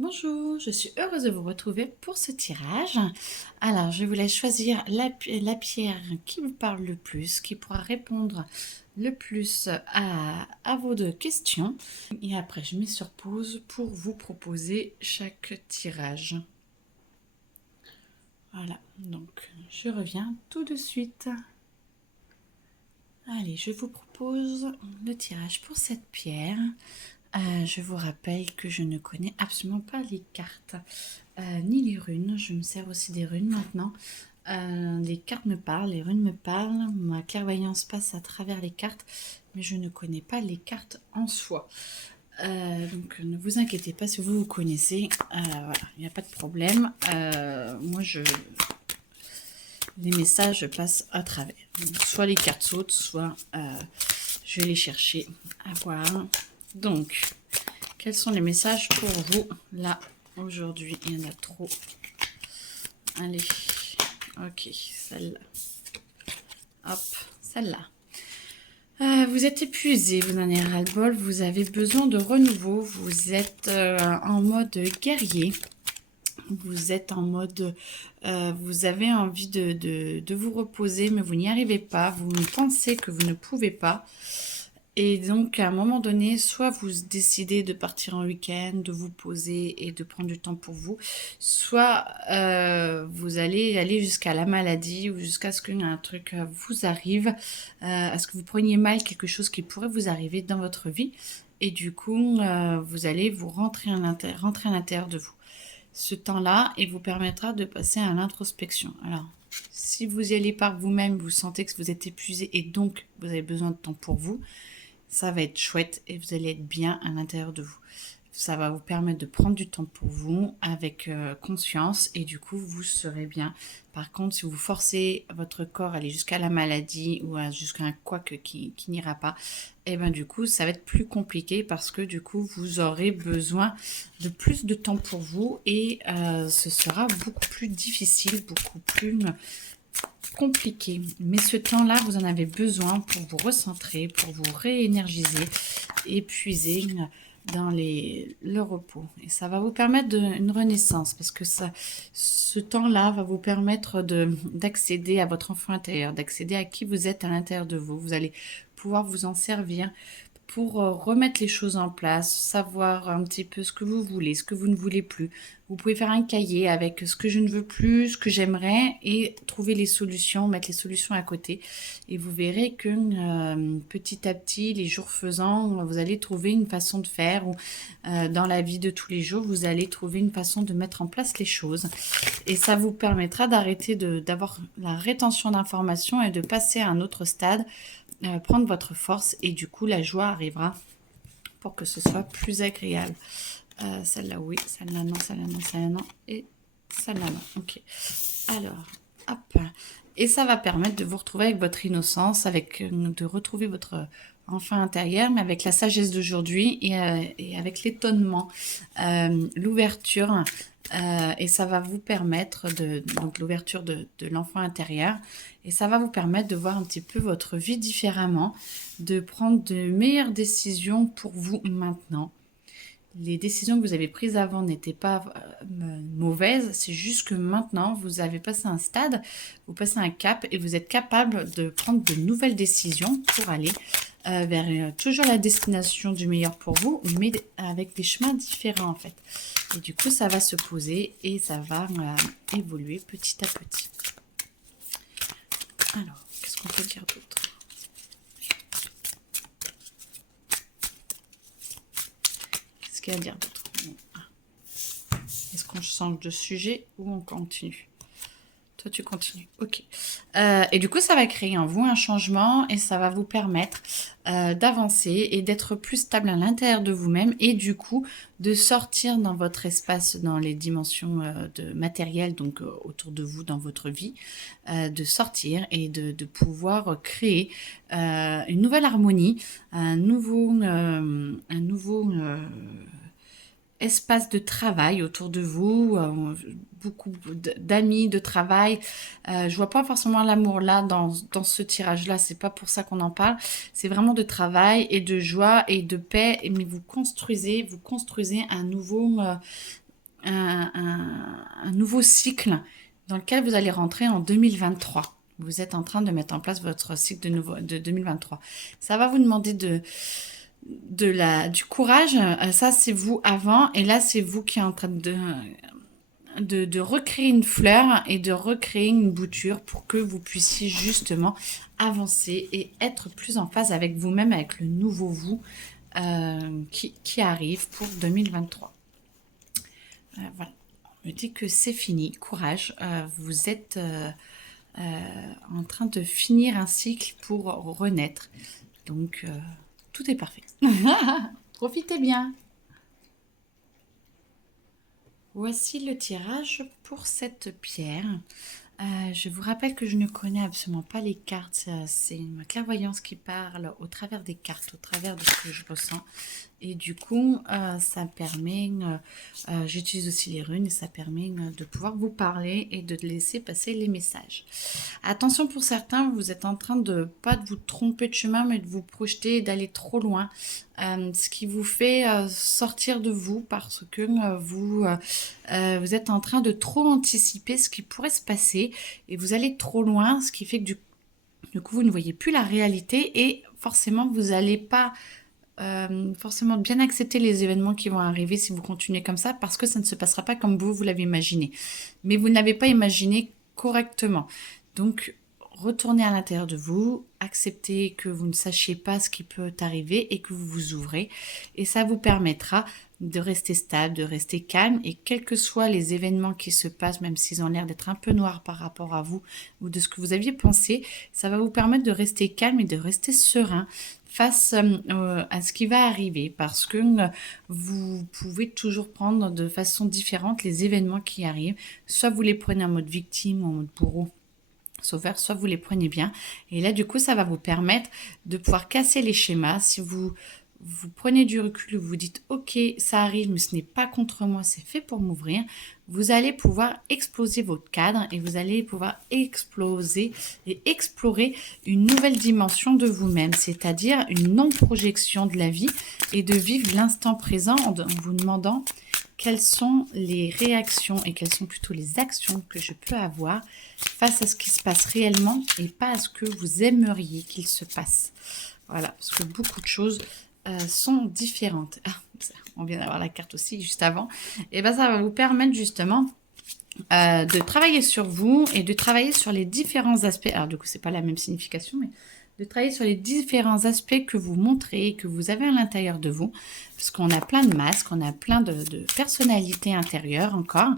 Bonjour, je suis heureuse de vous retrouver pour ce tirage. Alors, je vous laisse choisir la pierre qui vous parle le plus, qui pourra répondre le plus à vos deux questions. Et après, je mets sur pause pour vous proposer chaque tirage. Voilà, donc je reviens tout de suite. Allez, je vous propose le tirage pour cette pierre. Je vous rappelle que je ne connais absolument pas les cartes, ni les runes. Je me sers aussi des runes maintenant. Les cartes me parlent, les runes me parlent, ma clairvoyance passe à travers les cartes, mais je ne connais pas les cartes en soi. Donc ne vous inquiétez pas si vous connaissez, voilà, il n'y a pas de problème. Les messages passent à travers. Soit les cartes sautent, soit je vais les chercher à voir. Donc, quels sont les messages pour vous là aujourd'hui? Il y en a trop. Allez, ok, celle-là. Hop, celle-là. Vous êtes épuisé, vous en avez ras-le-bol, vous avez besoin de renouveau, vous êtes en mode guerrier, vous êtes en mode, vous avez envie de vous reposer, mais vous n'y arrivez pas, vous pensez que vous ne pouvez pas. Et donc, à un moment donné, soit vous décidez de partir en week-end, de vous poser et de prendre du temps pour vous, soit vous allez aller jusqu'à la maladie ou jusqu'à ce qu'un truc vous arrive, à ce que vous preniez mal quelque chose qui pourrait vous arriver dans votre vie. Et du coup, vous allez vous rentrer à l'intérieur de vous. Ce temps-là, il vous permettra de passer à l'introspection. Alors, si vous y allez par vous-même, vous sentez que vous êtes épuisé et donc vous avez besoin de temps pour vous, ça va être chouette et vous allez être bien à l'intérieur de vous. Ça va vous permettre de prendre du temps pour vous avec conscience et du coup vous serez bien. Par contre, si vous forcez votre corps à aller jusqu'à la maladie ou jusqu'à un couac qui n'ira pas, et ben du coup ça va être plus compliqué parce que du coup vous aurez besoin de plus de temps pour vous et ce sera beaucoup plus difficile, beaucoup plus compliqué. Mais ce temps-là, vous en avez besoin pour vous recentrer, pour vous réénergiser, épuiser dans le repos. Et ça va vous permettre une renaissance parce que ce temps-là va vous permettre d'accéder à votre enfant intérieur, d'accéder à qui vous êtes à l'intérieur de vous. Vous allez pouvoir vous en servir pour remettre les choses en place, savoir un petit peu ce que vous voulez, ce que vous ne voulez plus. Vous pouvez faire un cahier avec ce que je ne veux plus, ce que j'aimerais et trouver les solutions, mettre les solutions à côté. Et vous verrez que petit à petit, les jours faisant, vous allez trouver une façon de faire ou dans la vie de tous les jours, vous allez trouver une façon de mettre en place les choses. Et ça vous permettra d'arrêter d'avoir la rétention d'informations et de passer à un autre stade, prendre votre force et du coup la joie arrivera pour que ce soit plus agréable. Celle-là oui, celle-là non, celle-là non, celle-là non et celle-là non. Ok. Alors, hop. Et ça va permettre de vous retrouver avec votre innocence, de retrouver votre enfant intérieur, mais avec la sagesse d'aujourd'hui et avec l'étonnement, l'ouverture. Et ça va vous permettre donc l'ouverture de l'enfant intérieur, et ça va vous permettre de voir un petit peu votre vie différemment, de prendre de meilleures décisions pour vous maintenant. Les décisions que vous avez prises avant n'étaient pas mauvaises, c'est juste que maintenant, vous avez passé un stade, vous passez un cap et vous êtes capable de prendre de nouvelles décisions pour aller vers toujours la destination du meilleur pour vous, mais avec des chemins différents en fait. Et du coup, ça va se poser et ça va évoluer petit à petit. Alors, qu'est-ce qu'on peut dire d'autre ? Qu'est-ce qu'il y a à dire d'autre ? Est-ce qu'on change de sujet ou on continue ? Toi, tu continues. Ok. Et du coup, ça va créer en vous un changement et ça va vous permettre d'avancer et d'être plus stable à l'intérieur de vous-même et du coup de sortir dans votre espace, dans les dimensions de matériel, donc autour de vous, dans votre vie, de sortir et de pouvoir créer une nouvelle harmonie, un nouveau espace de travail autour de vous, beaucoup d'amis, de travail. Je vois pas forcément l'amour là dans ce tirage-là, c'est pas pour ça qu'on en parle. C'est vraiment de travail et de joie et de paix, mais vous construisez un nouveau un nouveau cycle dans lequel vous allez rentrer en 2023. Vous êtes en train de mettre en place votre cycle de 2023. Ça va vous demander du courage. Ça, c'est vous avant. Et là, c'est vous qui êtes en train de recréer une fleur et de recréer une bouture pour que vous puissiez justement avancer et être plus en phase avec vous-même, avec le nouveau vous qui arrive pour 2023. Voilà. On me dit que c'est fini. Courage. Vous êtes en train de finir un cycle pour renaître. Donc, tout est parfait. Profitez bien. Voici le tirage pour cette pierre. Je vous rappelle que je ne connais absolument pas les cartes. C'est ma clairvoyance qui parle au travers des cartes, au travers de ce que je ressens. Et du coup, ça permet, j'utilise aussi les runes et ça permet de pouvoir vous parler et de laisser passer les messages. Attention pour certains, vous êtes en train de pas de vous tromper de chemin, mais de vous projeter et d'aller trop loin. Ce qui vous fait sortir de vous parce que vous êtes en train de trop anticiper ce qui pourrait se passer et vous allez trop loin, ce qui fait que du coup vous ne voyez plus la réalité et forcément vous n'allez pas forcément bien accepter les événements qui vont arriver si vous continuez comme ça parce que ça ne se passera pas comme vous l'avez imaginé. Mais vous n'avez pas imaginé correctement. Donc, retournez à l'intérieur de vous, acceptez que vous ne sachiez pas ce qui peut arriver et que vous vous ouvrez. Et ça vous permettra de rester stable, de rester calme. Et quels que soient les événements qui se passent, même s'ils ont l'air d'être un peu noirs par rapport à vous ou de ce que vous aviez pensé, ça va vous permettre de rester calme et de rester serein face à ce qui va arriver parce que vous pouvez toujours prendre de façon différente les événements qui arrivent. Soit vous les prenez en mode victime ou en mode bourreau, sauveur, soit vous les prenez bien. Et là, du coup, ça va vous permettre de pouvoir casser les schémas. Si vous prenez du recul, vous dites « Ok, ça arrive, mais ce n'est pas contre moi, c'est fait pour m'ouvrir », vous allez pouvoir exploser votre cadre et vous allez pouvoir exploser et explorer une nouvelle dimension de vous-même, c'est-à-dire une non-projection de la vie et de vivre l'instant présent en vous demandant quelles sont les réactions et quelles sont plutôt les actions que je peux avoir face à ce qui se passe réellement et pas à ce que vous aimeriez qu'il se passe. Voilà, parce que beaucoup de choses sont différentes. Ah, on vient d'avoir la carte aussi juste avant. Et bien ça va vous permettre justement de travailler sur vous et de travailler sur les différents aspects. Alors du coup, c'est pas la même signification, mais de travailler sur les différents aspects que vous montrez, que vous avez à l'intérieur de vous, parce qu'on a plein de masques, on a plein de personnalités intérieures encore,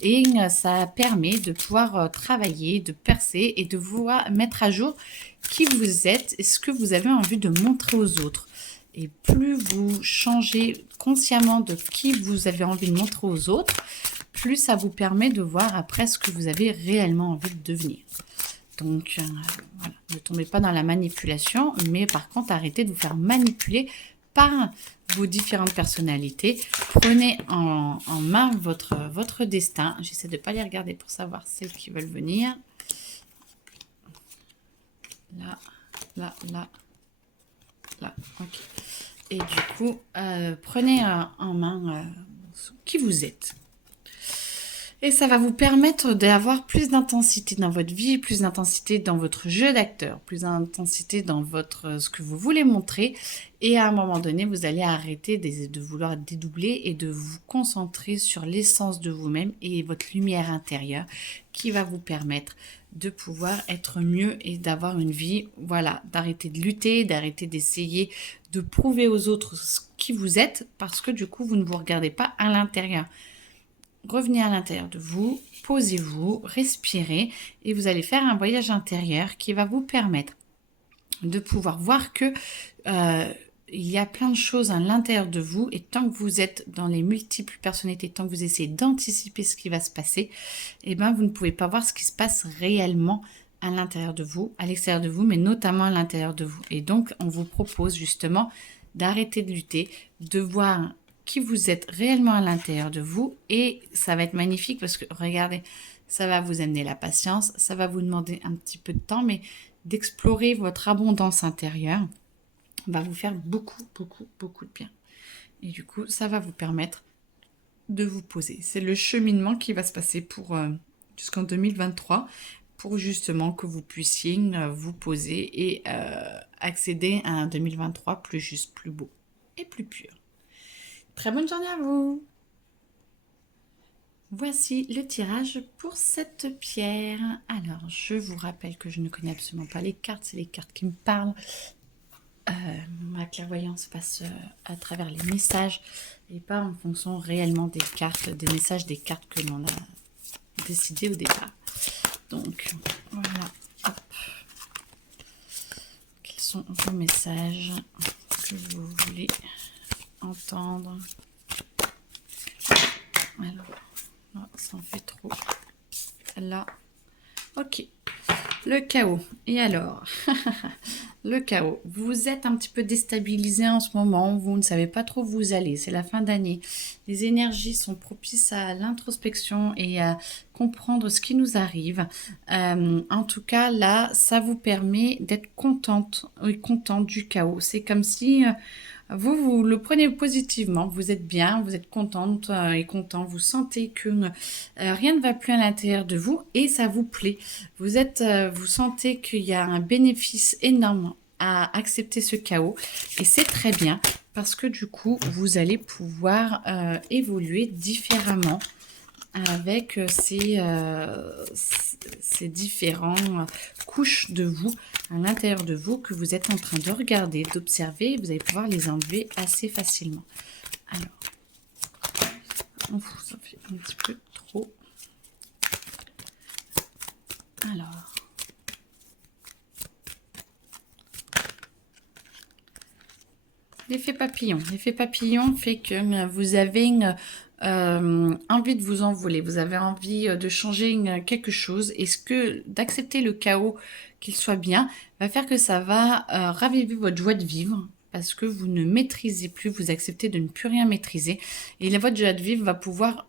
et ça permet de pouvoir travailler, de percer et de vous mettre à jour qui vous êtes et ce que vous avez envie de montrer aux autres. Et plus vous changez consciemment de qui vous avez envie de montrer aux autres, plus ça vous permet de voir après ce que vous avez réellement envie de devenir. Donc, voilà, ne tombez pas dans la manipulation, mais par contre, arrêtez de vous faire manipuler par vos différentes personnalités. Prenez en main votre destin. J'essaie de ne pas les regarder pour savoir celles qui veulent venir. Là, là, là, là, ok. Et du coup, prenez en main qui vous êtes. Et ça va vous permettre d'avoir plus d'intensité dans votre vie, plus d'intensité dans votre jeu d'acteur, plus d'intensité dans ce que vous voulez montrer. Et à un moment donné, vous allez arrêter de vouloir dédoubler et de vous concentrer sur l'essence de vous-même et votre lumière intérieure qui va vous permettre de pouvoir être mieux et d'avoir une vie, voilà, d'arrêter de lutter, d'arrêter d'essayer de prouver aux autres qui vous êtes parce que du coup, vous ne vous regardez pas à l'intérieur. Revenez à l'intérieur de vous, posez-vous, respirez et vous allez faire un voyage intérieur qui va vous permettre de pouvoir voir que il y a plein de choses à l'intérieur de vous et tant que vous êtes dans les multiples personnalités, tant que vous essayez d'anticiper ce qui va se passer, eh ben vous ne pouvez pas voir ce qui se passe réellement à l'intérieur de vous, à l'extérieur de vous, mais notamment à l'intérieur de vous. Et donc, on vous propose justement d'arrêter de lutter, de voir qui vous êtes réellement à l'intérieur de vous et ça va être magnifique parce que regardez, ça va vous amener la patience, ça va vous demander un petit peu de temps, mais d'explorer votre abondance intérieure va vous faire beaucoup, beaucoup, beaucoup de bien. Et du coup, ça va vous permettre de vous poser. C'est le cheminement qui va se passer pour jusqu'en 2023 pour justement que vous puissiez vous poser et accéder à un 2023 plus juste, plus beau et plus pur. Très bonne journée à vous! Voici le tirage pour cette pierre. Alors, je vous rappelle que je ne connais absolument pas les cartes, c'est les cartes qui me parlent. Ma clairvoyance passe à travers les messages et pas en fonction réellement des cartes, des messages des cartes que l'on a décidé au départ. Donc, voilà. Hop. Quels sont vos messages que vous voulez entendre? Alors, oh, ça en fait trop. Celle-là. Ok. Le chaos. Et alors? Le chaos. Vous êtes un petit peu déstabilisé en ce moment. Vous ne savez pas trop où vous allez. C'est la fin d'année. Les énergies sont propices à l'introspection et à comprendre ce qui nous arrive. En tout cas, là, ça vous permet d'être contente et content du chaos. C'est comme si vous le prenez positivement. Vous êtes bien, vous êtes contente et content. Vous sentez que rien ne va plus à l'intérieur de vous et ça vous plaît. Vous sentez qu'il y a un bénéfice énorme à accepter ce chaos et c'est très bien parce que du coup, vous allez pouvoir évoluer différemment avec ces différentes couches de vous à l'intérieur de vous que vous êtes en train de regarder, d'observer. Vous allez pouvoir les enlever assez facilement. Alors, ça fait un petit peu trop. Alors, l'effet papillon. L'effet papillon fait que vous avez envie de vous envoler, vous avez envie de changer quelque chose. Est-ce que d'accepter le chaos, qu'il soit bien, va faire que ça va raviver votre joie de vivre parce que vous ne maîtrisez plus, vous acceptez de ne plus rien maîtriser. Et votre joie de vivre va pouvoir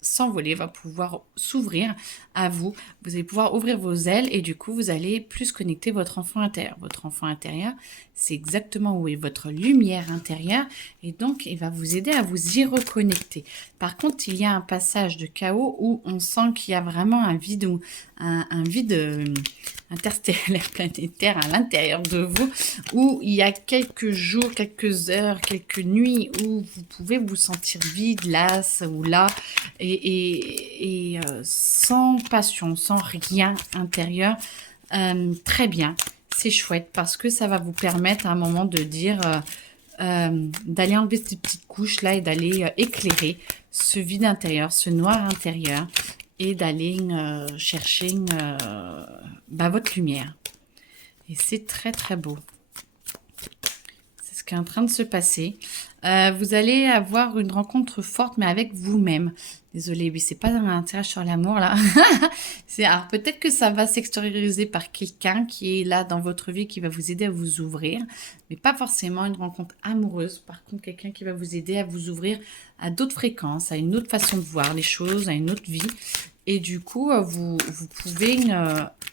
s'envoler, va pouvoir s'ouvrir à vous. Vous allez pouvoir ouvrir vos ailes et du coup, vous allez plus connecter votre enfant intérieur. Votre enfant intérieur, c'est exactement où est votre lumière intérieure et donc, il va vous aider à vous y reconnecter. Par contre, il y a un passage de chaos où on sent qu'il y a vraiment un vide, un vide interstellaire, planétaire à l'intérieur de vous, où il y a quelques jours, quelques heures, quelques nuits où vous pouvez vous sentir vide, las ou là, et sans passion, sans rien intérieur. Très bien, c'est chouette parce que ça va vous permettre à un moment de dire... d'aller enlever ces petites couches là et d'aller éclairer ce vide intérieur, ce noir intérieur et d'aller chercher votre lumière. Et c'est très très beau. C'est ce qui est en train de se passer. Vous allez avoir une rencontre forte mais avec vous-même. Désolée, oui, c'est pas un tirage sur l'amour là. Alors peut-être que ça va s'extérioriser par quelqu'un qui est là dans votre vie, qui va vous aider à vous ouvrir, mais pas forcément une rencontre amoureuse. Par contre, quelqu'un qui va vous aider à vous ouvrir à d'autres fréquences, à une autre façon de voir les choses, à une autre vie. Et du coup, vous pouvez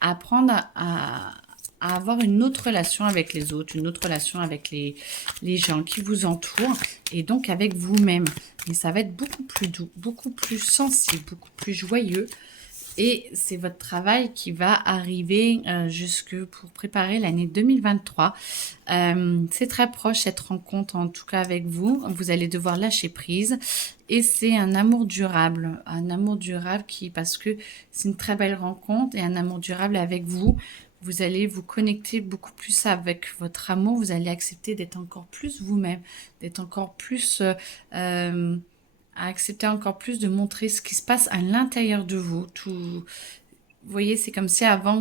apprendre à avoir une autre relation avec les autres, une autre relation avec les gens qui vous entourent et donc avec vous-même. Mais ça va être beaucoup plus doux, beaucoup plus sensible, beaucoup plus joyeux. Et c'est votre travail qui va arriver jusque pour préparer l'année 2023. C'est très proche cette rencontre, en tout cas avec vous. Vous allez devoir lâcher prise. Et c'est un amour durable. Un amour durable parce que c'est une très belle rencontre et un amour durable avec vous. Vous allez vous connecter beaucoup plus avec votre amour. Vous allez accepter d'être encore plus vous-même, d'être encore plus... à accepter encore plus de montrer ce qui se passe à l'intérieur de vous. Vous voyez, c'est comme si avant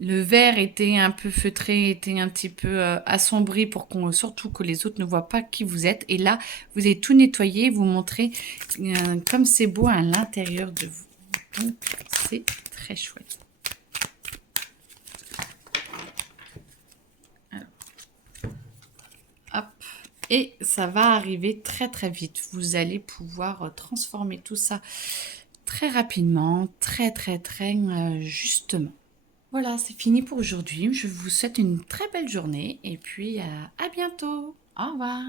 le verre était un peu feutré, était un petit peu assombri pour surtout que les autres ne voient pas qui vous êtes. Et là, vous allez tout nettoyer, vous montrer comme c'est beau à l'intérieur de vous. Donc, c'est très chouette. Alors, hop. Et ça va arriver très très vite. Vous allez pouvoir transformer tout ça très rapidement, très justement. Voilà, c'est fini pour aujourd'hui. Je vous souhaite une très belle journée et puis à bientôt. Au revoir.